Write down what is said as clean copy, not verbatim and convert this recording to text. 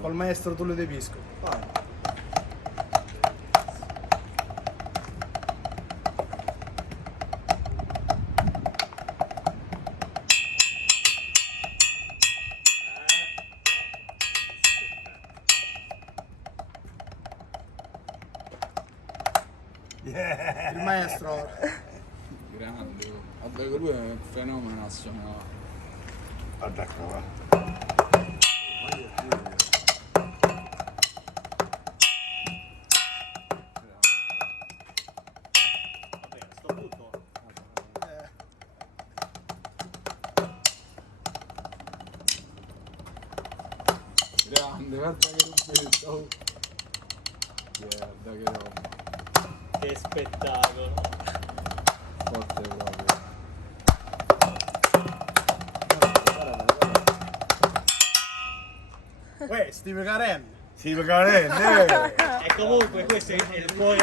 col maestro Tullio De Pisco. Vai. Il maestro. Grande, oh. Vabbè, lui è un fenomeno nazionale. Attacca, va. Vabbè, a sto punto. Grande, guarda che rubetta, oh. Guarda che roba. Che spettacolo. Forte proprio. Uè, Steve Carell. Sì, perché E comunque questo è il cuore